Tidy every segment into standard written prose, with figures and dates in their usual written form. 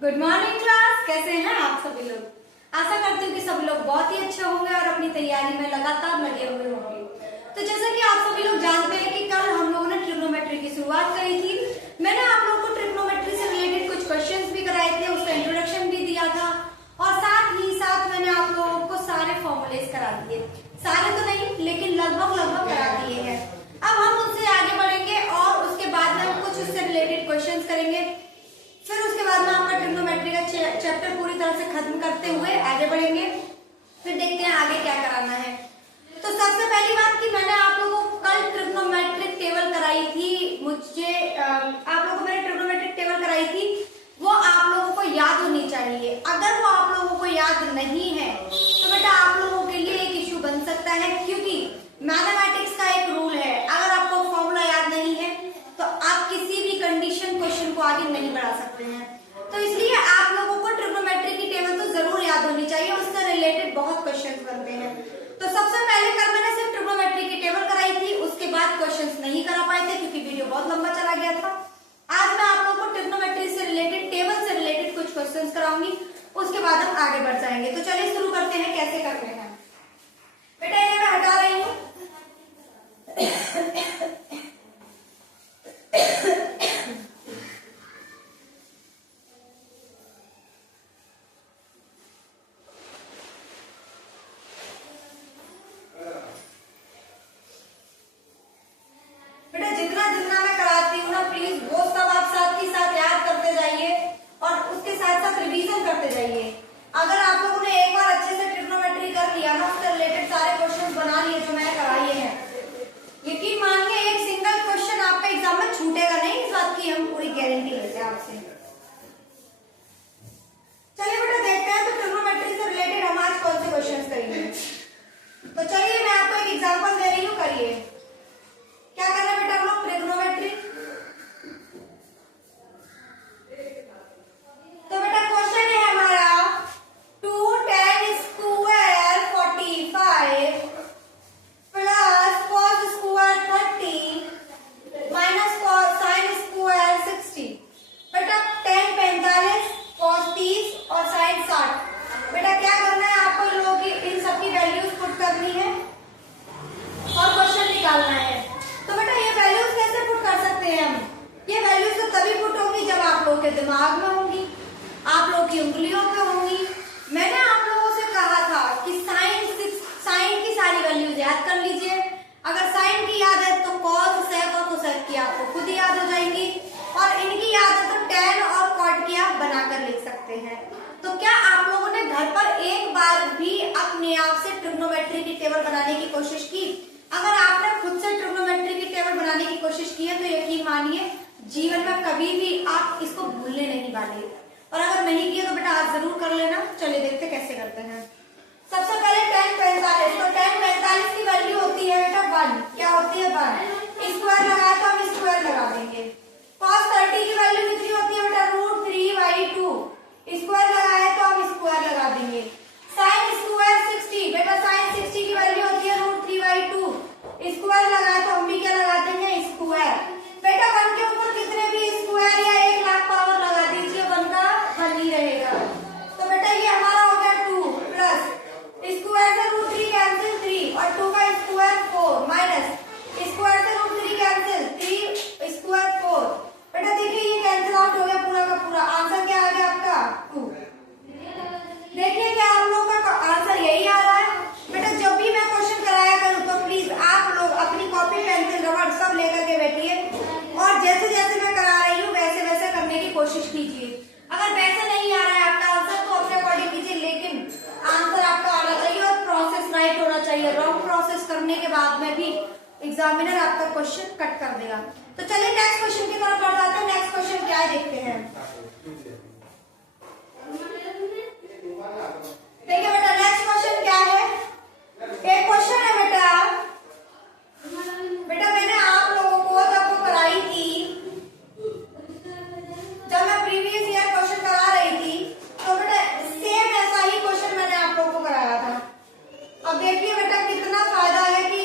Good morning class. कैसे हैं आप सभी लोग? आशा करती हूँ कि सभी लोग बहुत ही अच्छे होंगे और अपनी तैयारी में लगातार लगे हुए होंगे। तो जैसा कि आप सभी लोग जानते हैं कि कल हम लोगों ने ट्रिग्नोमेट्री की शुरुआत करी थी। मैंने आप लोगों को ट्रिग्नोमेट्री से रिलेटेड कुछ क्वेश्चंस भी कराए थे, उसका इंट्रोडक्शन भी दिया था और साथ ही साथ मैंने आप लोगों को सारे फॉर्मूलेज करा दिए। सारे तो नहीं, लेकिन लगभग करा दिए हैं। अब हम उससे आगे बढ़ेंगे और उसके बाद में हम कुछ उससे रिलेटेड क्वेश्चंस करेंगे। फिर उसके बाद में आपका ट्रिग्नोमेट्री का चैप्टर पूरी तरह से खत्म करते हुए आगे बढ़ेंगे। फिर देखते हैं आगे क्या कराना है। तो सबसे पहली बात कि मैंने आप लोगों को कल ट्रिग्नोमेट्रिक टेबल कराई थी। आप लोगों को मैंने ट्रिग्नोमेट्रिक टेबल कराई थी, वो आप लोगों को याद होनी चाहिए। अगर वो आप लोगों को याद नहीं है तो बेटा आप लोगों के लिए एक इश्यू बन सकता है, क्योंकि मैथमेटिक्स का एक रूल है, अगर आपको फॉर्मूला याद नहीं है तो आप किसी भी कंडीशन क्वेश्चन को आगे नहीं बढ़ा सकते हैं। तो इसलिए आप लोगों को ट्रिग्नोमेट्री की टेबल तो जरूर याद होनी चाहिए, उससे रिलेटेड बहुत क्वेश्चंस बनते हैं। तो सबसे पहले कल मैंने सिर्फ ट्रिग्नोमेट्री की टेबल कराई थी, उसके बाद क्वेश्चंस नहीं करा पाए थे क्योंकि वीडियो बहुत लंबा चला गया था। आज मैं आप लोगों को ट्रिग्नोमेट्री से रिलेटेड, टेबल से रिलेटेड कुछ क्वेश्चंस कराऊंगी, उसके बाद हम आगे बढ़ जाएंगे। तो चलिए शुरू करते हैं कैसे करते हैं। बेटा ये मैं हटा रही हूँ। बेटा जितना जितना मैं कराती हूँ ना, प्लीज वो सब आप साथ ही साथ याद करते जाइए और उसके साथ साथ रिवीजन करते जाइए। अगर आप लोगों ने एक बार अच्छे से ट्रिग्नोमेट्री कर लिया ना, उससे रिलेटेड सारे क्वेश्चन बना लिए जो मैंने कराए हैं, यकीन मानिए एक सिंगल क्वेश्चन आपका एग्जाम में छूटेगा नहीं, इस बात की हम पूरी गारंटी लेते हैं आपसे। चलिए बेटा देखते हैं तो ट्रिग्नोमेट्री से रिलेटेड हम आज कौन से क्वेश्चंस करेंगे। तो चलिए मैं आपको एक एग्जांपल दे रही हूँ, करिए। क्या करना है बेटा हम लोग ट्रिग्नोमेट्री। तो बेटा क्वेश्चन है हमारा 2tan square 45 plus cos square 30 minus sin square 60। बेटा tan 45, cos 30 और sin 60। बेटा क्या करना है आपको लोगों की इन सबकी वैल्यूज पुट करनी है और क्वेश्चन निकालना है। तो बेटा ये वैल्यूज कैसे पुट कर सकते हैं हम? ये वैल्यूज तो तभी पुट होंगी जब आप लोगों के दिमाग में होंगी, आप लोगों की उंगलियों पे होंगी। मैंने आप लोगों से कहा था कि साइन की सारी वैल्यूज याद कर लीजिए। अगर साइन की याद है तो कॉस, सेक और कोसेक की आपको खुद ही याद हो जाएंगी, और इनकी याद है तो टैन और कॉट की आप बनाकर लिख सकते हैं। तो क्या आप लोगों ने घर पर एक बार भी अपने आप से ट्रिग्नोमेट्री की टेबल बनाने की कोशिश की? अगर आपने खुद से ट्रिग्नोमेट्री की टेबल बनाने की कोशिश की है तो यकीन मानिए जीवन में कभी भी आप इसको भूलने नहीं वाले, और अगर नहीं किया तो बेटा आप जरूर कर लेना। चलिए देखते कैसे करते हैं। सबसे पहले tan 45, तो tan 45 की वैल्यू होती है बेटा 1। क्या होती है? 1। स्क्वायर लगाया तो हम स्क्वायर लगा देंगे। cos 30 की वैल्यू कितनी होती है बेटा? √3/2। स्क्वायर लगाया तो हम स्क्वायर लगा देंगे। sin स्क्वायर 60, बेटा sin 60 की वैल्यू होती है √3/2। स्क्वायर लगाया तो हम भी क्या लगा देंगे? स्क्वायर। बेटा 1 के ऊपर कितने भी स्क्वायर या 1 लाख पावर लगा दीजिए, 1 का 1 ही रहेगा। तो बेटा ये हमारा हो गया 2 प्लस स्क्वायर से √3 कैंसिल 3 और 2 का स्क्वायर 4 माइनस स्क्वायर से √3 कैंसिल 3 स्क्वायर 4। बेटा देखिए ये कैंसिल आउट हो गया पूरा का पूरा। आंसर क्या आ गया आपका? 2। देखिए क्या आप लोग का आंसर यही आ रहा है? बेटा जब भी मैं क्वेश्चन कराया करूं तो प्लीज आप लोग अपनी कॉपी, पेंसिल, रबड़ सब लेकर के बैठिए और जैसे जैसे मैं करा रही हूँ वैसे वैसे करने की कोशिश कीजिए। अगर वैसे नहीं आ रहा है आपका आंसर तो अपने अकॉर्डिंग कीजिए, लेकिन आंसर आपका आना चाहिए और प्रोसेस राइट होना चाहिए। रॉन्ग प्रोसेस करने के बाद में भी एग्जामिनर आपका क्वेश्चन कट कर देगा। तो चलिए नेक्स्ट क्वेश्चन की तरफ बढ़ जाते हैं। नेक्स्ट क्वेश्चन क्या है देखते हैं। देखिए बेटा नेक्स्ट क्वेश्चन क्या है। एक क्वेश्चन है बेटा मैंने आप लोगों को जब कराई थी, जब मैं प्रीवियस ईयर क्वेश्चन करा रही थी तो बेटा सेम ऐसा ही क्वेश्चन मैंने आप लोगों को कराया था। अब देखिए बेटा कितना फायदा है कि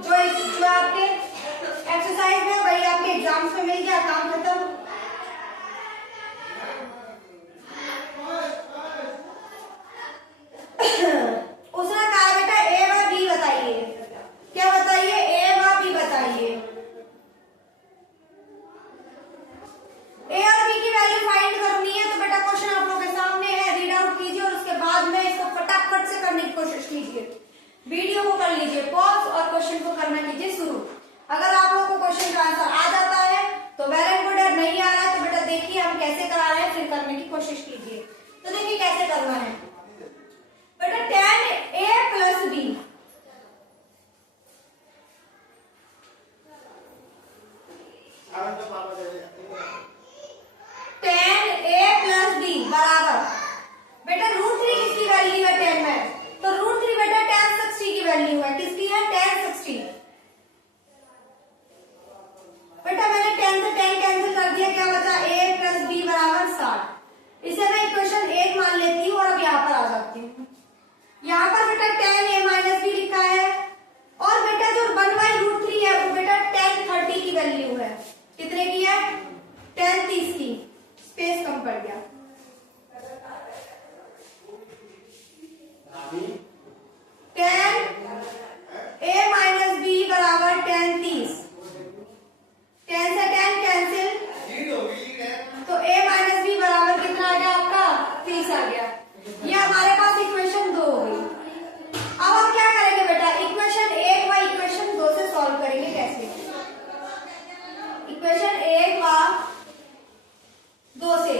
जो आपके एक्सरसाइज में वही आपके एग्जाम्स में मिल गया, काम खत्म। फटाफट से करने की कोशिश कीजिए, वीडियो को कर लीजिए पॉज और क्वेश्चन को करना कीजिए शुरू। अगर आप लोगों को क्वेश्चन का आंसर आ जाता है तो वेल एंड गुड, नहीं आ रहा है तो बेटा देखिए हम कैसे करा रहे हैं, फिर करने की कोशिश कीजिए। तो देखिए कैसे करना है बेटा, tan a plus b, tan a plus b बराबर बेटा √3 किसकी वैल्यू है 10 में, तो √3 बेटा tan 60 की वैल्यू है, किसकी है tan 60। बेटा मैंने 10 से 10 कैंसिल कर दिया, क्या बचा a प्लस बी बराबर 60। इसे मैं इक्वेशन 1 मान लेती हूँ और अब यहाँ पर आ जाती हूँ। यहाँ पर बेटा tan a माइनस बी लिखा है और बेटा जो 1/√3 है वो बेटा tan 30 की वैल्यू है, कितने की है tan 30 की, स्पेस कम पड़ गया। tan a माइनस बी बराबर tan 30, 10 से 10 कैंसिल, तो a माइनस बी बराबर कितना आ गया आपका 30 आ गया। ये हमारे पास इक्वेशन 2 हो गई। अब हम क्या करेंगे बेटा, इक्वेशन 1 व इक्वेशन 2 से सॉल्व करेंगे। कैसे, इक्वेशन 1 व 2 से,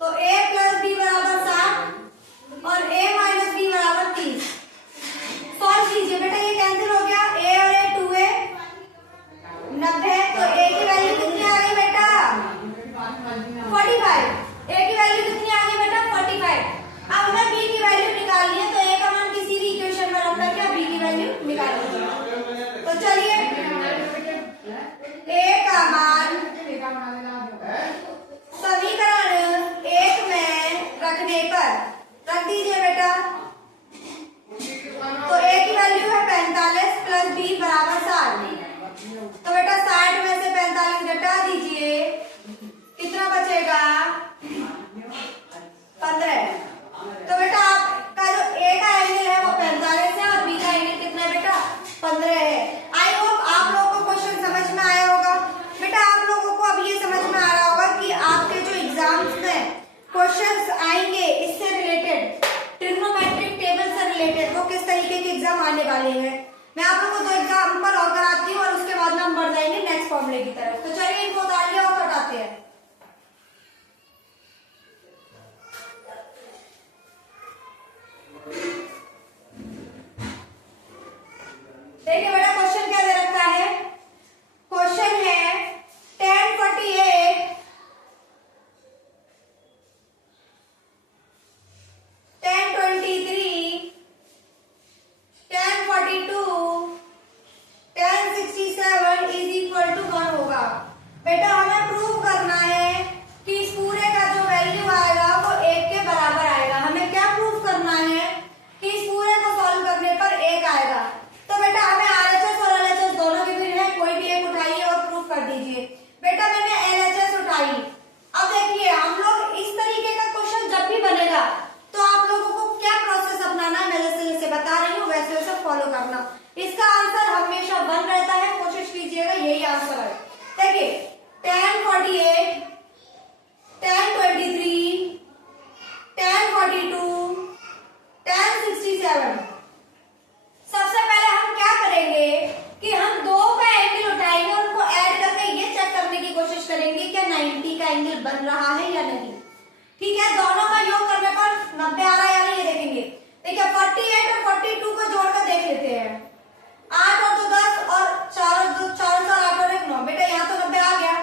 तो a प्लस बी बराबर 60 और a माइनस बी बराबर 30। सॉल्व कीजिए बेटा, ये कैंसिल हो गया, a और a 2a 90, तो a की वैल्यू कितनी आ गई बेटा 45, a की वैल्यू कितनी आ गई बेटा 45। अब हमें b की वैल्यू निकालनी है, तो a का मान किसी भी इक्वेशन में रख करके b की वैल्यू निकाल लीजिए। तो चलिए a का मान समीकरण 1 में रखने पर रख दीजिए बेटा, तो a की वैल्यू है 45 प्लस b बराबर 60। तो बेटा 60 में से 45 घटा दीजिए, कितना बचेगा 15। तो बेटा आपका जो a का एंगल है वो 45 है और b का एंगल कितना है बेटा 15 है। आई होप आप लोगों को क्वेश्चन समझ में आया होगा। बेटा आप लोगों को अब ये समझ में आ रहा होगा कि आपके जो एग्जाम्स में क्वेश्चंस आएंगे इससे रिलेटेड, ट्रिग्नोमेट्रिक टेबल से रिलेटेड, वो किस तरीके के एग्जाम आने वाले हैं। मैं आप लोगों को 2 एग्जाम्पल और कराती हूँ और उसके बाद में हम बढ़ जाएंगे नेक्स्ट फॉर्मूले की तरफ। तो चलिए इनको उतार लिया और हटाते हैं। देखिए बेटा क्वेश्चन क्या दे रखा है, क्वेश्चन है tan 48 tan 23 tan 42 tan 67 is equal to 1 होगा। बेटा हमें प्रूव करना है कि इस पूरे का जो वैल्यू आएगा वो 1 के बराबर आएगा। हमें क्या प्रूव करना है कि इस पूरे को सॉल्व करने पर 1 आएगा। तो बेटा हमें RHS और LHS दोनों विभिन्न है, कोई भी एक उठाइए और प्रूव कर दीजिए। बेटा मैंने LHS उठाई। अब देखिए हम लोग इस तरीके का क्वेश्चन जब भी बनेगा तो आप लोगों को क्या प्रोसेस अपनाना है, मैं जैसे बता रही हूँ वैसे वैसे फॉलो करना। इसका आंसर हमेशा 1 रहता है, कोशिश कीजिएगा यही आंसर है। देखिए tan 48 tan 23 tan 42 tan 67, सबसे पहले हम क्या करेंगे कि हम 2 का एंगल उठाएंगे, उनको ऐड करके ये चेक करने की कोशिश करेंगे क्या 90 का एंगल बन रहा है या नहीं। ठीक है, दोनों का योग करने पर 90 आ रहा है या नहीं ये देखेंगे। देखिए 48 और 42 को जोड़कर देख लेते हैं, 8 और 2 10 और 4 8 और 1 9। बेटा यहाँ तो 90 आ गया,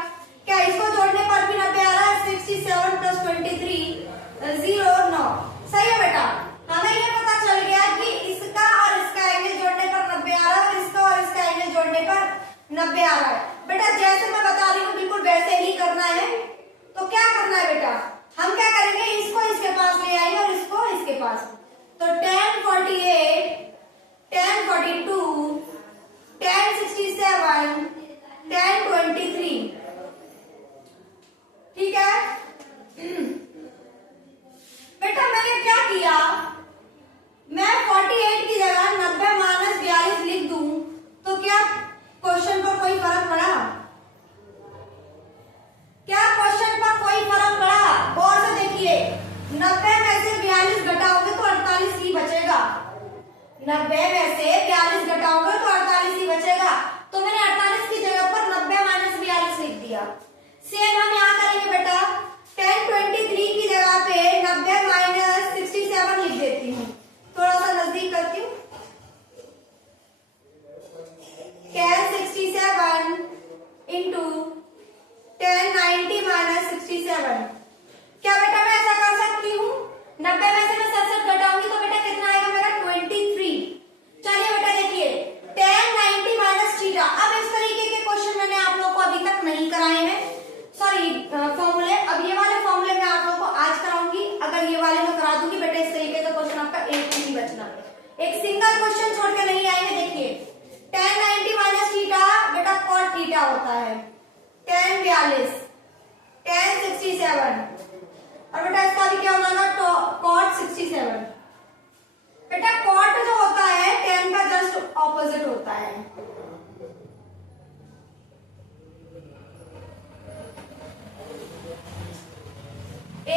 क्या इसको जोड़ने पर भी 90 आ रहा है। 67 प्लस 23 0 9, सही है बेटा। हमें ये पता चल गया कि इसका और इसका एंगल जोड़ने पर 90 आ रहा है और इसका और इसका एंगल जोड़ने पर 90 आ रहा है। बेटा जैसे मैं बता रही हूँ बिल्कुल वैसे ही करना है। तो क्या करना है बेटा, हम क्या करेंगे, इसको इसके पास ले आएंगे और इसको इसके पास। तो tan 48 tan 42 tan 67 tan 23, ठीक है। बेटा मैंने क्या किया, मैं 48 की जगह 90 माइनस 42 लिख दूं तो क्या क्वेश्चन पर कोई फर्क पड़ा, क्या क्वेश्चन पर कोई फर्क पड़ा। गौर से देखिए 90 में से 42 घटाओगे तो 48 ही बचेगा। 67। क्या बेटा मैं ऐसा कर सकती हूँ, 90 में से मैं 67 घटाऊंगी तो बेटा कितना आएगा मेरा 23। चलिए बेटा देखिए tan 90 माइनस थीटा। अब इस तरीके के क्वेश्चन मैंने आप लोगों को अभी तक नहीं कराए हैं, सॉरी फॉर्मूले। अब ये वाले फॉर्मूले मैं आप लोगों को आज कराऊंगी। अगर ये वाले मैं करा दूंगी बेटा इस तरीके का क्वेश्चन आपका एक भी नहीं बचना, एक सिंगल क्वेश्चन छोड़ के नहीं आएंगे। देखिए tan 90 माइनस थीटा बेटा cot थीटा होता है, tan 42, tan 67 और बेटा इसका भी क्या होगा ना cot 67। बेटा cot जो होता है tan का जस्ट ऑपोजिट होता है।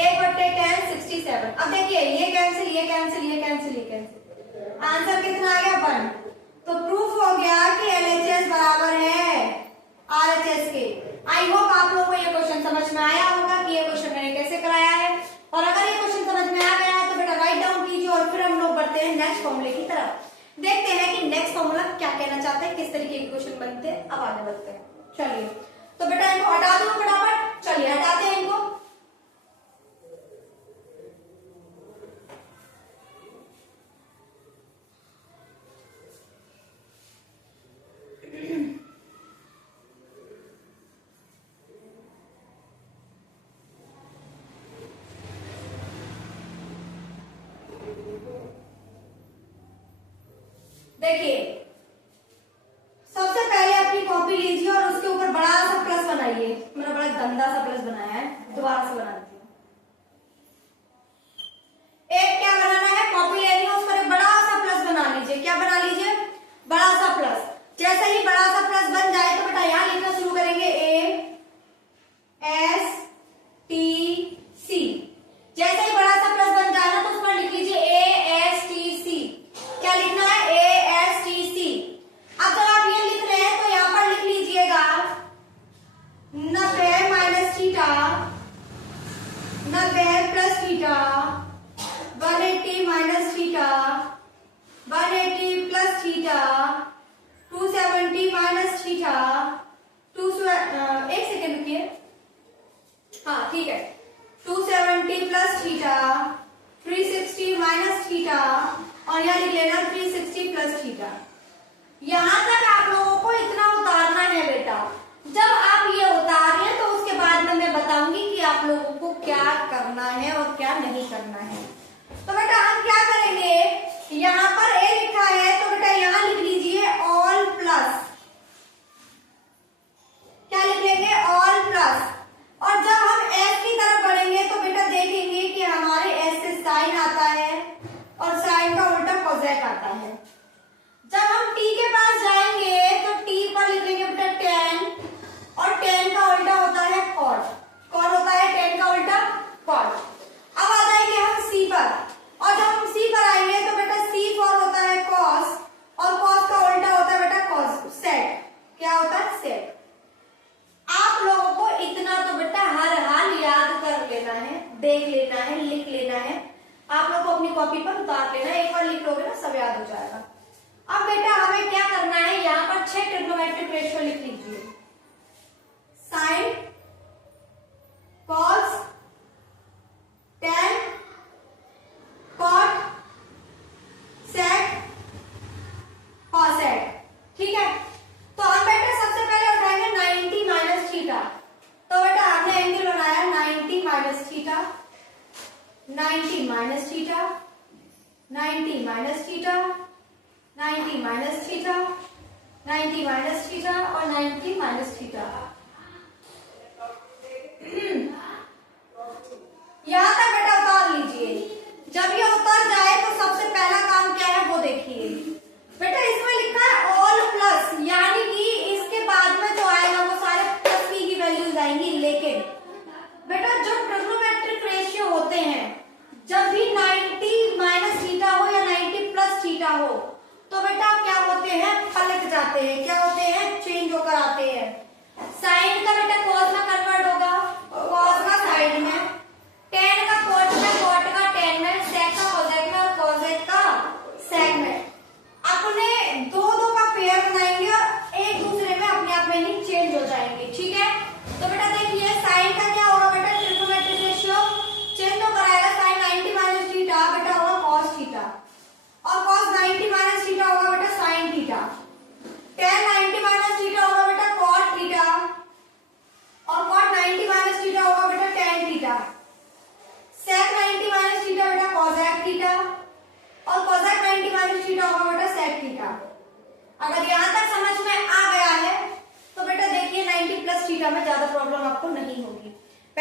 एक बट्टे tan 67। अब देखिए ये कैंसिल, ये कैंसिल, ये कैंसिल, ये कैंसिल, आंसर कितना आ गया 1। तो प्रूफ हो गया कि LHS बराबर है RHS के। आई होप आप लोगों को ये क्वेश्चन समझ में आया होगा कि ये क्वेश्चन मैंने कैसे कराया है। और अगर ये क्वेश्चन समझ में आ गया है तो बेटा राइट डाउन कीजिए और फिर हम लोग बढ़ते हैं नेक्स्ट फॉर्मूले की तरफ। देखते हैं कि नेक्स्ट फॉर्मूला क्या कहना चाहते हैं, किस तरीके के क्वेश्चन बनते हैं। अब आगे बढ़ते हैं। चलिए तो बेटा इनको हटा दो फटाफट, चलिए हटाते हैं इनको। देखिए सबसे पहले अपनी कॉपी लीजिए और उसके ऊपर बड़ा सा प्लस बनाइए। मैंने बड़ा गंदा सा प्लस बनाया है, दोबारा से बनाती हूँ। एक क्या बनाना है, कॉपी लेनी है, उस पर एक बड़ा सा प्लस बना लीजिए। क्या बना लीजिए, बड़ा सा प्लस। जैसे ही बड़ा सा प्लस बन जाए तो बेटा यहां लिखना शुरू करेंगे ASTC। जैसे ही बड़ा सा प्लस बन जाए ना तो उस पर लिख लीजिए ASTC। क्या लिखना है, ASTC। अब जब आप ये लिख रहे हैं तो यहां पर लिख लीजिएगा 90 minus theta, 90 plus theta, 180 minus theta, 180 plus theta, 270 minus theta, एक सेकेंड रुकिए, हाँ ठीक है, 270 प्लस थीटा, 360 माइनस थीटा और यह लिख लेना 360 प्लस थीटा। यहां तक आप लोगों को इतना उतारना है बेटा। जब आप ये उतार लें तो उसके बाद में मैं बताऊंगी कि आप लोगों को क्या करना है और क्या नहीं करना है। तो बेटा हम क्या करेंगे, यहां पर ए लिखा है तो बेटा यहां लिख लीजिए ऑल प्लस। क्या लिख लेंगे, ऑल प्लस। और जब हम एस की तरफ बढ़ेंगे तो बेटा देखेंगे कि हमारे एस से साइन आता है और साइन का उल्टा कोसेक आता है। जब हम टी के पास जाएंगे तो टी पर लिखेंगे बेटा टेन और टेन का उल्टा होता है कॉट। कौन होता है टेन का उल्टा, कॉट। अब आ जाएंगे हम सी पर और जब हम सी पर आएंगे तो बेटा सी फॉर होता है कॉस और कॉस का उल्टा होता है बेटा कॉस, सेक। क्या होता है, सेक। आप लोगों को इतना तो बेटा हर हाल याद कर लेना है, देख लेना है, लिख लेना है। आप लोग को अपनी कॉपी पर उतार लेना है, एक बार लिख लोगे ना सब याद हो जाएगा। अब बेटा हमें क्या करना है, यहाँ पर 6 ट्रिग्नोमेट्रिक रेशियो लिख लीजिए। साइन, कॉस, टेन, कॉट, सेक, कॉसेक। ठीक है, तो हम बेटा सबसे पहले उठाएंगे 90 माइनस थीटा। तो बेटा हमने एंगल बनाया 90 minus theta, 90 minus theta, 90 minus theta, 90 minus theta, 90 minus theta और 90 माइनस थीटा। यहां तक बेटा उतार लीजिए। जब ये उतर जाए तो सबसे पहला काम क्या है वो देखिए। बेटा इसमें लिखा है ऑल प्लस, यानी कि इसके बाद में जो आएगा वो सारे प्लस की वैल्यूज आएंगी। लेकिन बेटा जो ट्रिग्नोमेट्रिक रेशियो होते हैं, जब भी 90 माइनस थीटा हो या 90 प्लस थीटा हो तो बेटा क्या होते हैं, पलट जाते हैं। क्या होते हैं, चेंज होकर आते हैं।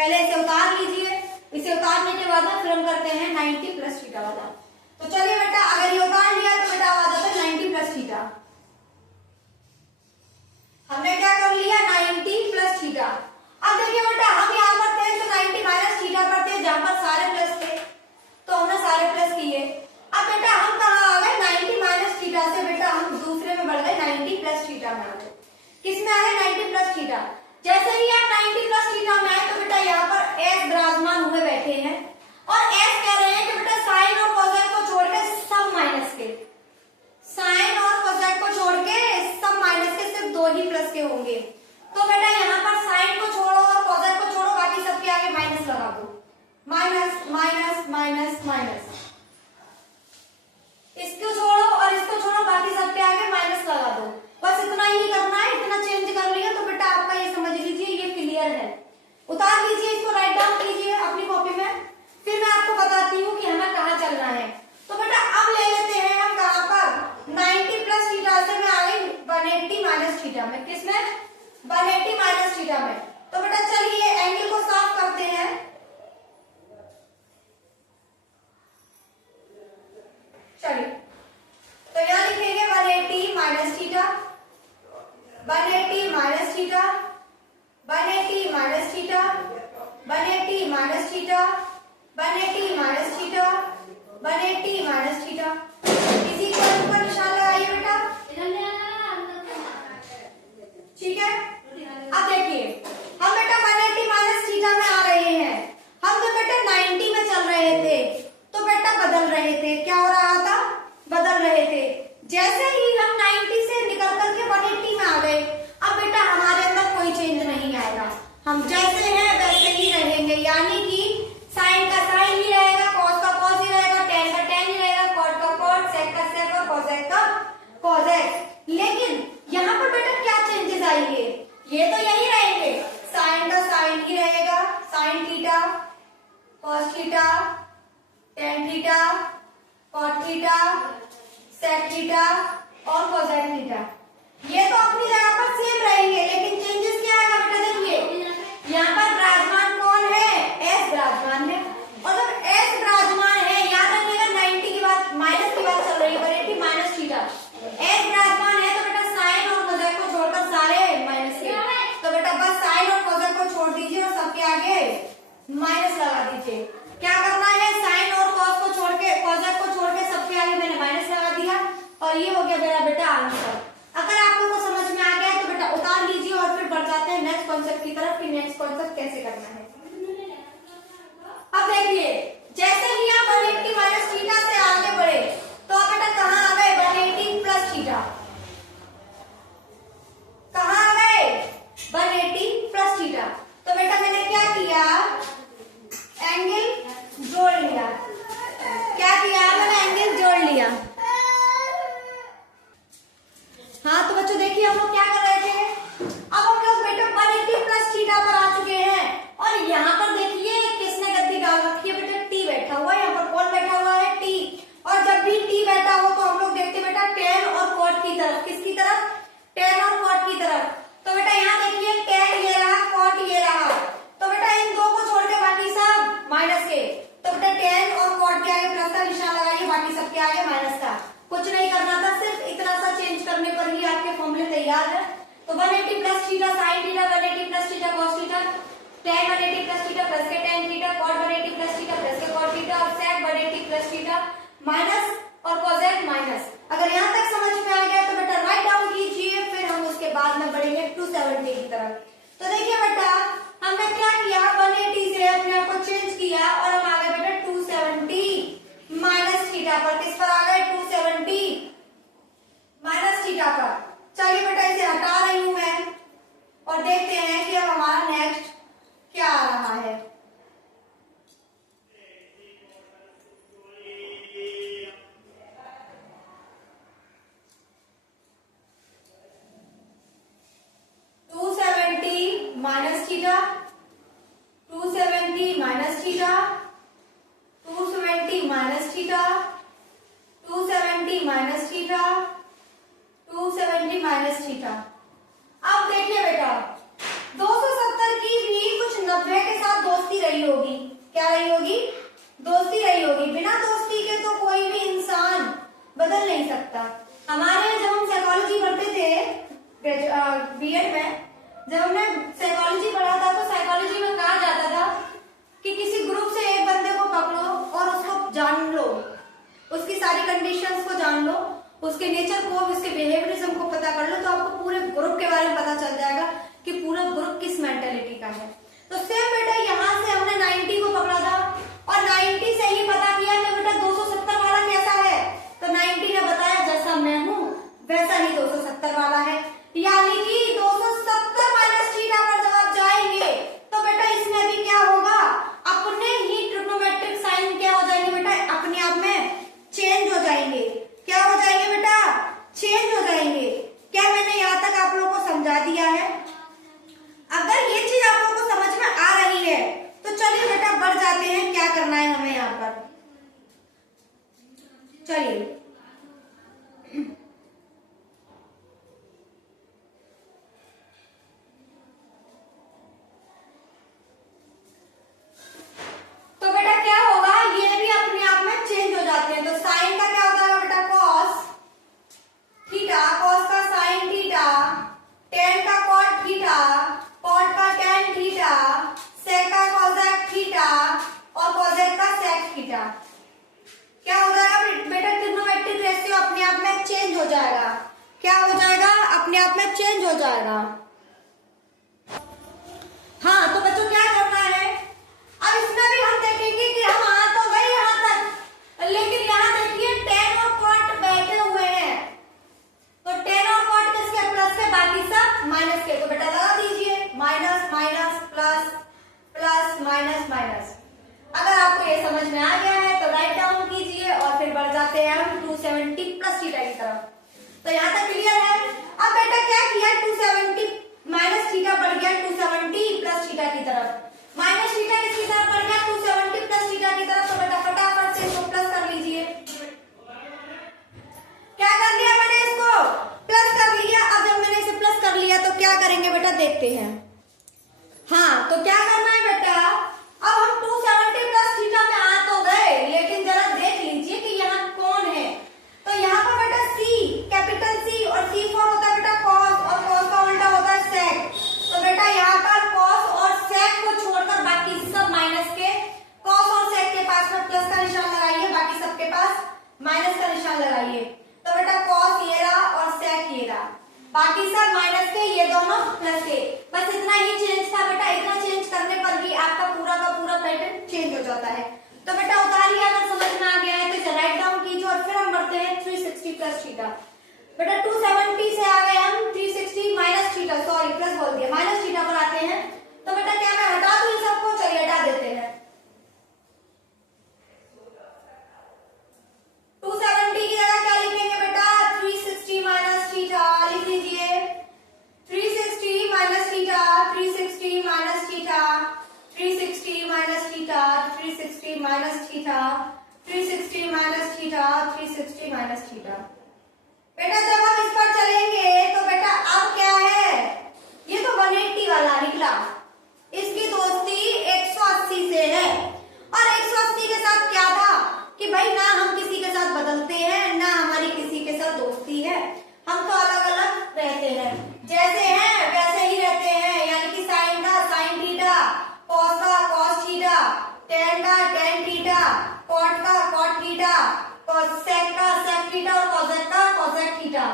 पहले इसे उतार लीजिए, इसे उतारने के बाद फिर हम करते हैं 90 प्लस थीटा वाला। तो चलिए बेटा, अगर ये उतार लिया तो बेटा आ जाता है 90 प्लस थीटा। हमने क्या कर लिया, 90 प्लस थीटा। अब देखिए बेटा, हम यहाँ पर थे तो 90 माइनस थीटा पर थे, जहां पर सारे प्लस थे तो हमने सारे प्लस किए। अब बेटा हम कहाँ आ गए, 90 माइनस थीटा से बेटा हम दूसरे में बढ़ गए 90 प्लस थीटा में आ गए। किसमें आ गए, 90 प्लस थीटा। जैसे ही आप 90 प्लस थीटा में आए तो बेटा यहाँ पर एस विराजमान हुए बैठे हैं और एस कह रहे हैं कि बेटा साइन और कोसेक को छोड़ के सब माइनस के, साइन और कोसेक को छोड़ के सब माइनस के, सिर्फ दो ही प्लस के होंगे। तो बेटा यहाँ पर साइन को छोड़ो और कोसेक को छोड़ो, बाकी सबके आगे माइनस लगा दो, माइनस माइनस माइनस माइनस। इसको छोड़ो और इसको छोड़ो, बाकी सबके आगे माइनस लगा दो। बस इतना ही करना है, इतना चेंज कर लिया तो बेटा आपका ये समझ लीजिए ये क्लियर है। उतार लीजिए, इसको राइट डाउन कीजिए अपनी कॉपी में, फिर मैं आपको बताती हूँ कि हमें कहाँ चलना है। तो बेटा अब ले लेते हैं हम कहाँ पर, 90 प्लस थीटा से मैं आ गई 180 माइनस थीटा में। किसमें, 180 माइनस थीटा में। तो बेटा चलिए एंगल को साफ करते हैं। चलिए तो यहाँ लिखेंगे 180 minus theta, 180 minus theta, 180 minus theta, 180 minus theta, 180 minus theta, 180 minus theta. इसी के ऊपर निशान लगाइए बेटा, ठीक है। अब देखिए हम बेटा 180 माइनस थीटा में आ रहे हैं। हम तो बेटा 90 में चल रहे थे तो बेटा बदल रहे थे, क्या हो रहा था, बदल रहे थे। जैसे ही हम 90 से निकल करके 180 में आ गए, अब बेटा हमारे अंदर कोई चेंज नहीं आएगा, हम जैसे हैं वैसे ही रहेंगे। यानी कि साइन का साइन ही रहेगा, कॉस का कॉस ही रहेगा, टेन का टेन ही रहेगा, कॉट का कॉट, सेक का सेक और कोसेक का कोसेक। लेकिन यहाँ पर बेटा क्या चेंजेस आएंगे, ये तो यही रहेंगे, साइन का साइन ही रहेगा, sine theta, cos theta, tan theta, cot theta, sec theta और कोसेक थीटा। ये तो अपनी जगह पर सेम रहेंगे, लेकिन चेंजेस क्या आएगा बेटा, देखिए यहाँ पर विराजमान कौन है, एस विराजमान है। और जब एस विराजमान है, याद रखिएगा 90 की बात, माइनस की बात चल रही है, 180 माइनस थीटा, एस विराजमान है तो बेटा साइन और कोसेक को छोड़कर सारे माइनस के, तो बेटा बस साइन और कोसेक को छोड़ दीजिए और सबके आगे माइनस लगा दीजिए। क्या करना है, साइन और कॉस को छोड़ के, कोसेक को छोड़ के सबके आगे मैंने माइनस लगा दिया और ये हो गया मेरा बेटा आंसर। अगर आप लोगों को समझ में आ गया तो बेटा उतार लीजिए और फिर बढ़ जाते हैं नेक्स्ट कॉन्सेप्ट की तरफ कि नेक्स्ट कॉन्सेप्ट कैसे करना है। अब देखिए जैसे ही आप 180 माइनस थीटा से आगे बढ़े तो आप बेटा कहाँ आ गए, 180 प्लस थीटा। कहाँ आ गए, 180 प्लस थीटा। तो बेटा मैंने क्या किया, एंगल जोड़ लिया। क्या किया, मैंने एंगल जोड़ लिया। हाँ तो बच्चों देखिए हम लोग क्या कर रहे थे, अब हम लोग बेटा 180 प्लस थीटा पर आ चुके हैं और यहाँ पर देखिए किसने गद्दी डाल रखी है, बेटा टी बैठा हुआ है। यहाँ पर कौन बैठा हुआ है, टी। और जब भी टी बैठा हो तो हम लोग देखते बेटा टेन और कॉट की तरफ, किसकी तरफ, टेन और कॉट की तरफ। तो बेटा यहाँ देखिए टेन ये रहा, कॉट ये रहा, तो बेटा इन दो को छोड़ के बाकी सब माइनस के, तो बेटा टेन और कॉट के आगे प्लस का निशान लगाइए, बाकी सबके आगे माइनस का। कुछ नहीं करना था, सिर्फ इतना सा चेंज करने पर ही आपके फॉर्मूले तैयार है। तो 180 plus theta sine theta, 180 plus theta cos theta, tan 180 plus theta plus के tan theta, cot 180 plus theta plus के cot थीटा और sec 180 प्लस थीटा माइनस और cosec माइनस। अगर यहाँ तक समझ में आ गया तो बेटा राइट डाउन कीजिए, फिर हम उसके बाद में बढ़ेंगे 270 की तरफ। तो देखिए बेटा हमने क्या किया, 180 से अपने आप को चेंज किया और हम आ गए बेटा 270 माइनस थीटा पर। किस पर आ गए, 270 माइनस थीटा पर। चलिए बेटा इसे हटा रही हूं मैं और देखते हैं कि अब हमारा नेक्स्ट क्या आ रहा है। Minus theta, 270 minus theta, 270 minus theta, 270 minus theta, 270 minus theta. अब देखिए बेटा 270 की भी कुछ 90 के साथ दोस्ती रही होगी। क्या रही होगी? दोस्ती रही होगी। बिना दोस्ती के तो कोई भी इंसान बदल नहीं सकता। हमारे जब हम साइकोलॉजी पढ़ते थे बीएड में, जब हमने साइकोलॉजी पढ़ा था तो साइकोलॉजी में कहा जाता था कि किसी ग्रुप से एक बंदे को पकड़ो और उसको जान लो, उसकी सारी कंडीशंस को जान लो, उसके नेचर को, उसके बिहेवियरिज्म को पता कर लो, तो आपको पूरे ग्रुप के बारे में पता चल जाएगा कि पूरा ग्रुप किस मेंटेलिटी का है। तो सेम बेटा यहाँ से हमने 90 को पकड़ा था और 90 से ही पता किया कि बेटा 270 वाला कैसा है। तो 90 ने बताया जैसा मैं हूँ वैसा ही 270 वाला है, यानी कि 270 माइनस थीटा पर जब आप जाएंगे तो बेटा इसमें भी क्या होगा, अपने ही ट्रिग्नोमेट्रिक साइन क्या हो जाएंगे बेटा, अपने आप में चेंज हो जाएंगे। क्या हो जाएंगे बेटा? चेंज हो जाएंगे। क्या मैंने यहाँ तक आप लोगों को समझा दिया है? अगर ये चीज आप लोगों को समझ में आ रही है तो चलिए बेटा बढ़ जाते हैं, क्या करना है हमें यहाँ पर। चलिए तो बेटा क्या होगा, ये भी अपने आप में चेंज हो जाते हैं। तो साइन का क्या होता है बेटा? कॉस थीटा, कॉस का साइन थीटा, टेन का कॉट थीटा, कॉट का टेन थीटा, सेक का कॉसेक थीटा और कॉसेक का सेक थीटा। क्या हो जाएगा बेटा? ट्रिग्नोमेट्रिक रेशियो अपने आप में चेंज हो जाएगा। क्या हो जाएगा? अपने आप में चेंज हो जाएगा। हाँ तो बच्चों क्या करना है, अब इसमें भी हम देखेंगे कि हम आ तो गए यहाँ तक, लेकिन यहाँ देखिए टेन और कॉट बैठे हुए हैं। तो टेन और कॉट किसके? प्लस के, बाकी सब माइनस के। तो बेटा लगा दीजिए minus minus plus plus minus minus. अगर आपको ये समझ में आ गया है तो राइट डाउन कीजिए और फिर बढ़ जाते हैं हम 270 प्लस थीटा की तरफ। तो यहाँ तक क्लियर है? अब बेटा क्या किया, 270 माइनस थीटा बढ़ गया 270 प्लस थीटा की तरफ। माइनस थीटा किसकी तरफ बढ़ गया? 270 प्लस थीटा की तरफ। तो बेटा फटाफट से इसको प्लस कर लीजिए। क्या कर लिया मैंने? इसको प्लस कर लिया। अब जब मैंने इसे प्लस कर लिया तो क्या करेंगे बेटा? देखते हैं। हाँ तो क्या करना है बेटा, अब हम 270 प्लस थीटा में आ तो गए, लेकिन जरा देख लीजिए कि यहाँ कौन है। तो यहाँ पर बेटा C, कैपिटल C, और C फॉर होता है बेटा कॉस, और कॉस का उल्टा होता है सेक। तो बेटा यहाँ पर कॉस और सेक को छोड़कर बाकी सब माइनस के, कॉस और सेक के पास में प्लस का निशान लगाइए, बाकी सबके पास माइनस का निशान लगाइए। तो बेटा कॉस ये रहा और सेक ये रहा, बाकी सब माइनस के, ये दोनों प्लस के। बस इतना ही चेंज था बेटा। इतना चेंज करने पर भी आपका पूरा का पूरा पैटर्न चेंज हो जाता है। तो बेटा उतारिए, अगर समझ में आ गया है तो इसे राइट डाउन कीजिए और फिर हम बढ़ते हैं 360 प्लस थीटा। बेटा 270 से आ गए हम 360 माइनस थीटा, सॉरी प्लस बोल दिया, माइनस थीटा पर आते हैं। तो बेटा क्या मैं हटा दूं इन सबको? चलिए हटा देते हैं। 270 की जगह क्या लिखेंगे बेटा? 360 माइनस थीटा लिख लीजिए। 360 minus theta, 360 minus theta, 360 minus theta, 360 minus theta, 360 minus theta, 360 minus theta. बेटा जब हम इस पर चलेंगे तो बेटा अब क्या है, ये तो 180 वाला निकला, इसकी दोस्ती 180 से है। और 180 के साथ क्या था कि भाई ना हम किसी के साथ बदलते हैं, ना हमारी किसी के साथ दोस्ती है, हम तो अलग अलग रहते हैं, जैसे हैं वैसे ही रहते हैं। यानी कि साइन का साइन थीटा, कॉस का कॉस थीटा, टेन का टेन थीटा, कॉट का कॉट थीटा, सेक का सेक थीटा और कॉसेक का कॉसेक थीटा।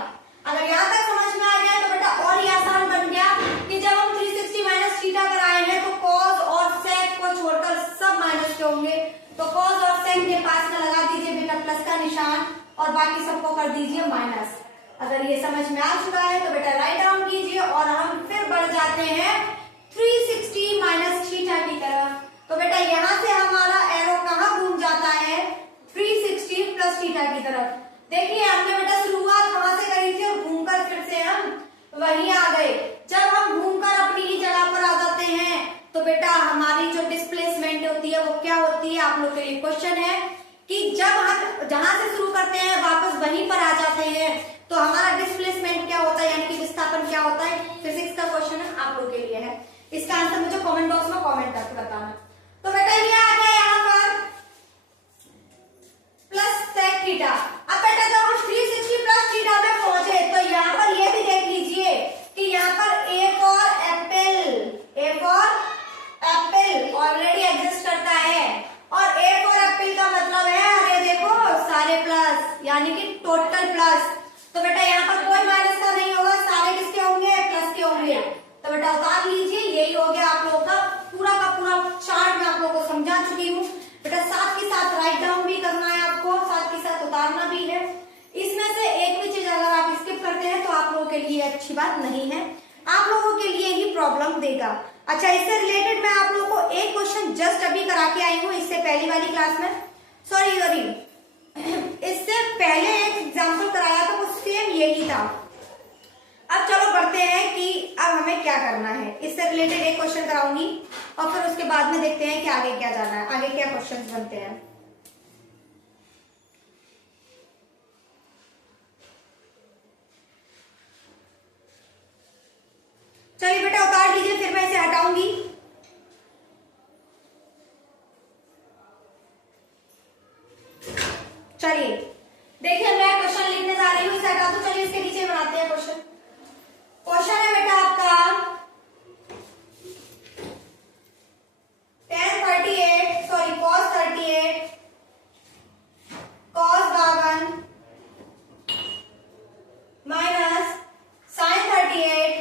अगर यहाँ तक समझ में आ गया तो बेटा और ही आसान बन गया कि जब हम 360 माइनस थीटा पर आए हैं तो कॉस और सेक को छोड़कर सब माइनस के होंगे। तो कॉस और सेक के पास में लगा दीजिए बेटा प्लस का निशान और बाकी सबको कर दीजिए माइनस। अगर ये समझ में आ चुका है तो बेटा राइट डाउन कीजिए और हम फिर बढ़ जाते हैं 360 माइनस थीटा की तरफ। तो बेटा यहाँ से हमारा एरो कहाँ घूम जाता है? 360 प्लस थीटा की तरफ। देखिए हमने बेटा शुरुआत कहाँ से करी थी और घूमकर फिर से हम वहीं आ गए। जब हम घूमकर अपनी ही जगह पर आ जाते हैं तो बेटा हमारी जो डिस्प्लेसमेंट होती है वो क्या होती है? आप लोग के लिए क्वेश्चन है कि जब हम जहां से शुरू करते हैं वापस वहीं पर आ जाते हैं तो हमारा डिस्प्लेसमेंट क्या होता है, यानी कि विस्थापन क्या होता है? फिजिक्स का क्वेश्चन है, आप लोग के लिए है। इसका आंसर मुझे कमेंट बॉक्स में कमेंट करके बताना। तो बेटा ये आ गया यहाँ पर प्लस सेक थीटा। अब बेटा जब हम 360 प्लस थीटा में पहुंचे तो यहाँ पर ये भी देख लीजिए कि यहाँ पर A for Apple already exist करता है, और ए फॉर एप्पल का मतलब है अरे देखो सारे प्लस यानी कि टोटल प्लस। तो बेटा यहाँ पर कोई माइनस का नहीं होगा, सारे किसके होंगे, प्लस के होंगे। तो बेटा उतार लीजिए, यही हो गया आप लोगों का पूरा चार्ट मैं आप लोगों को समझा चुकी हूँ। बेटा साथ के साथ राइट डाउन भी करना है आपको, साथ के साथ उतारना भी है। इसमें से एक भी चीज अगर आप स्किप करते हैं तो आप लोगों के लिए अच्छी बात नहीं है, आप लोगों के लिए ही प्रॉब्लम देगा। अच्छा, इससे रिलेटेड मैं आप लोगों को एक क्वेश्चन जस्ट अभी करा के आई हूँ, इससे पहली वाली क्लास में, सॉरी इससे पहले एक एग्जाम्पल कराया था, वो सेम यही था। अब चलो बढ़ते हैं कि अब हमें क्या करना है। इससे रिलेटेड एक क्वेश्चन कराऊंगी और फिर उसके बाद में देखते हैं कि आगे क्या जाना है, आगे क्या क्वेश्चंस बनते हैं। चलिए बेटा उतार लीजिए, फिर मैं इसे हटाऊंगी। चलिए देखिए, मैं क्वेश्चन लिखने जा रही हूँ, इसे हटा दो। चलिए इसके नीचे बनाते हैं क्वेश्चन। क्वेश्चन है बेटा आपका cos 38 cos 52 minus sin 38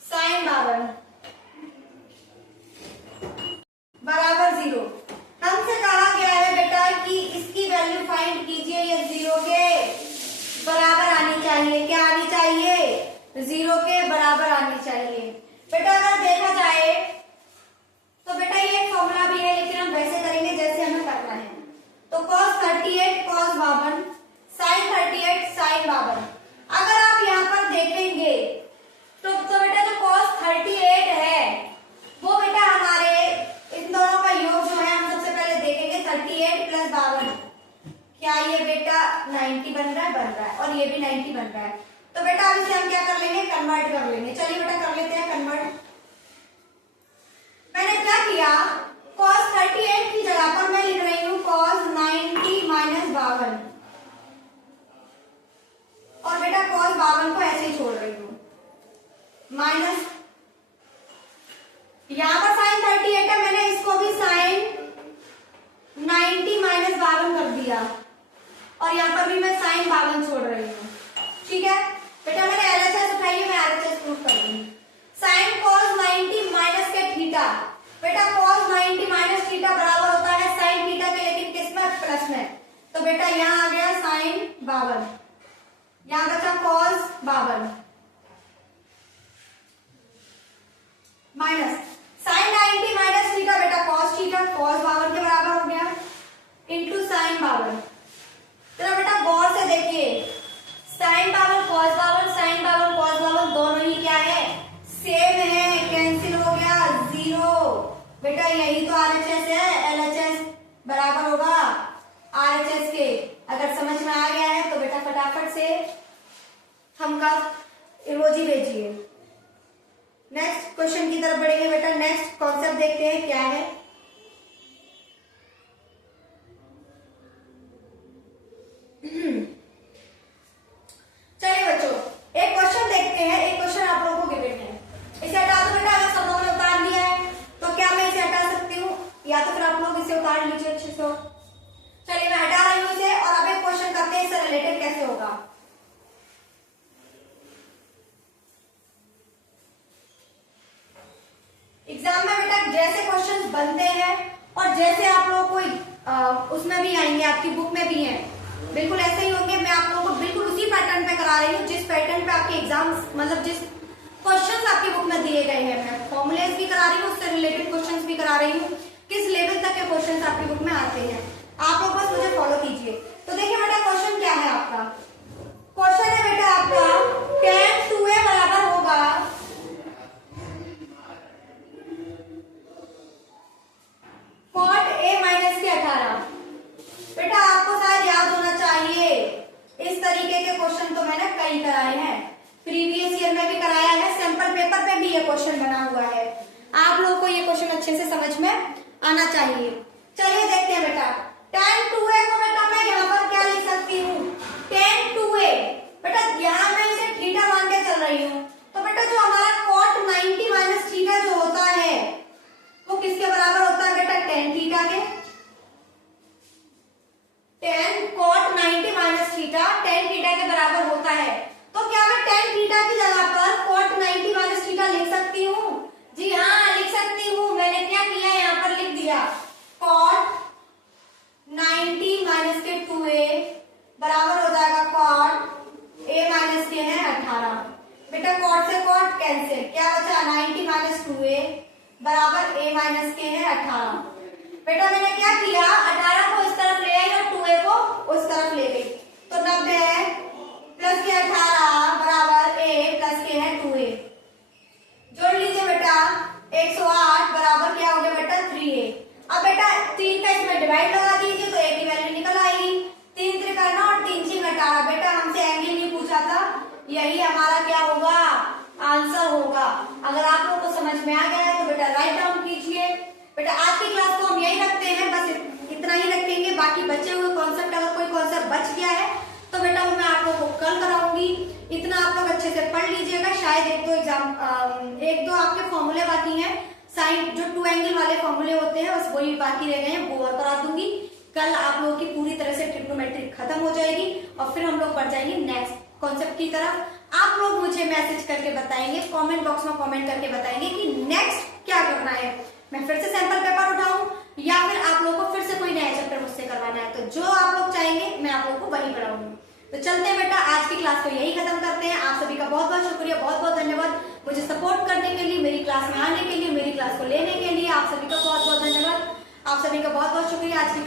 sin 52 बराबर 0। हमसे कहा गया है बेटा कि इसकी वैल्यू फाइंड कीजिए, ये 0 के बराबर आनी चाहिए। क्या आनी चाहिए, 0 के बराबर आनी चाहिए। बेटा अगर देखा जाए तो बेटा ये एक फॉर्मूला भी है, लेकिन हम वैसे करेंगे जैसे हमें करना है। तो cos 38 cos 52 sin 38 sin 52। अगर आप यहाँ पर देखेंगे तो बेटा जो cos 38 है वो बेटा हमारे इन दोनों का योग जो है, हम सबसे पहले देखेंगे 38 प्लस 52, क्या ये बेटा 90 बन रहा है और ये भी 90 बन रहा है। तो बेटा अब इसे हम क्या कर लेंगे, कन्वर्ट कर लेंगे। चलिए बेटा कर लेते हैं कन्वर्ट। मैंने क्या किया, cos 38 की जगह पर मैं लिख रही हूँ cos 90 माइनस 52, और बेटा cos 52 को ऐसे ही छोड़ रही हूँ, माइनस यहाँ पर sin 38 है, मैंने इसको भी sin 90 माइनस 52 कर दिया, और यहाँ पर भी मैं sin 52 छोड़ रही हूँ। ठीक है बेटा, मैंने LHS उठाई है, मैं LHS प्रूफ कर दूंगी। sin cos 90 माइनस के थीटा, बेटा cos 90 माइनस थीटा बराबर होता है sin थीटा के, लेकिन किस में, प्लस में। तो बेटा यहाँ आ गया sin 52, यहाँ बचा cos 52 minus sin 90 minus theta, बेटा cos थीटा, cos 52 के बराबर हो गया, इंटू sin 52। तो बेटा गौर से देखिए, sin 52 cos 52 sin 52 cos 52 दोनों ही क्या है, सेम है, कैंसिल हो गया 0। बेटा यही तो RHS है, LHS बराबर होगा RHS के। अगर समझ में आ गया है तो बेटा फटाफट से हमका इमोजी भेजिए। नेक्स्ट क्वेश्चन की तरफ बढ़ेंगे बेटा, नेक्स्ट कॉन्सेप्ट देखते हैं क्या है। चलिए बच्चों एक क्वेश्चन देखते हैं, एक क्वेश्चन आप लोगों को गिवन है, इसे हटा दो बेटा। अगर सब लोगों ने उतार लिया है तो क्या मैं इसे हटा सकती हूँ, या तो फिर आप लोग इसे उतार लीजिए अच्छे से। चलिए मैं हटा रही हूँ इसे, और अब एक क्वेश्चन करते हैं इससे रिलेटेड कैसे होगा। एग्जाम में बेटा जैसे क्वेश्चंस बनते हैं और जैसे आप लोगों को उसमें भी आएंगे, आपकी बुक में भी हैं, बिल्कुल ऐसे ही होंगे। मैं आप लोगों को बिल्कुल उसी पैटर्न पे करा रही हूँ जिस पैटर्न पे आपके एग्जाम, मतलब जिस क्वेश्चंस आपकी बुक में दिए गए हैं। मैं फॉर्मुलेस भी करा रही हूँ, उससे रिलेटेड क्वेश्चंस भी करा रही हूँ, किस लेवल तक के क्वेश्चंस आपकी बुक में आते हैं। आप लोग बस मुझे फॉलो कीजिए। तो देखिए बेटा क्वेश्चन क्या है आपका, क्वेश्चन है बेटा आपका tan 2a बराबर होगा cot a माइनस के 18। बेटा आपको शायद याद होना चाहिए, इस तरीके के क्वेश्चन तो मैंने कई कराए हैं, प्रीवियस ईयर में भी कराए आना चाहिए। चलिए देखते हैं बेटा, tan 2a को बेटा मैं यहाँ पर क्या लिख सकती हूँ, tan 2a बेटा यहाँ मैं इसे थीटा मान के चल रही हूँ, तो बेटा जो हमारा cot 90 माइनस थीटा जो होता है वो किसके बराबर होता है बेटा, tan थीटा के। tan cot 90 minus theta tan theta के बराबर होता है, तो क्या मैं tan थीटा की जगह पर cot 90 माइनस थीटा लिख सकती हूँ? जी हाँ लिख सकती हूँ। मैंने क्या किया यहाँ पर लिख दिया cot 90 माइनस के 2a बराबर हो जाएगा cot a माइनस के है 18। बेटा cot से cot कैंसिल, क्या बचा 90 माइनस 2a बराबर a माइनस के है 18। बेटा मैंने क्या किया, 18 को इस तरफ ले आई और 2a को उस तरफ ले गई, तो 90 प्लस के 18 बराबर a प्लस के है 2a। जोड़ लीजिए बेटा 108 बराबर क्या हो गया बेटा 3a। अब बेटा 3 का इसमें डिवाइड लगा दीजिए तो a की वैल्यू निकल आएगी, 3 3 करना और 3 6 18। बेटा हमसे एंगल नहीं पूछा था, यही हमारा क्या होगा, आंसर होगा। अगर आप लोगों को समझ में आ गया है तो बेटा राइट डाउन कीजिए। बेटा आज की क्लास को हम यही रखते हैं, बस इतना ही रखेंगे। बाकी बचे हुए कॉन्सेप्ट, अगर कोई कॉन्सेप्ट बच गया है तो बेटा वो मैं आप लोगों को कल कराऊंगी। इतना आप लोग अच्छे से पढ़ लीजिएगा। शायद एक दो आपके फॉर्मूले बाकी हैं, साइन जो 2 एंगल वाले फॉर्मूले होते हैं बस वही बाकी रह गए हैं, वो और करा दूंगी। कल आप लोगों की पूरी तरह से ट्रिग्नोमेट्री खत्म हो जाएगी और फिर हम लोग बढ़ जाएंगे नेक्स्ट कॉन्सेप्ट की तरफ। आप लोग मुझे मैसेज करके बताएंगे, कमेंट बॉक्स में कमेंट करके बताएंगे कि नेक्स्ट क्या करना है। मैं फिर से सैंपल पेपर उठाऊं या फिर आप लोगों को फिर से कोई नया चैप्टर मुझसे करवाना है, तो जो आप लोग चाहेंगे मैं आप लोगों को वही पढ़ाऊंगी। तो चलते हैं बेटा, आज की क्लास को यही खत्म करते हैं। आप सभी का बहुत बहुत शुक्रिया, बहुत बहुत धन्यवाद मुझे सपोर्ट करने के लिए, मेरी क्लास में आने के लिए, मेरी क्लास को लेने के लिए। आप सभी का बहुत बहुत धन्यवाद, आप सभी का बहुत बहुत शुक्रिया। आज की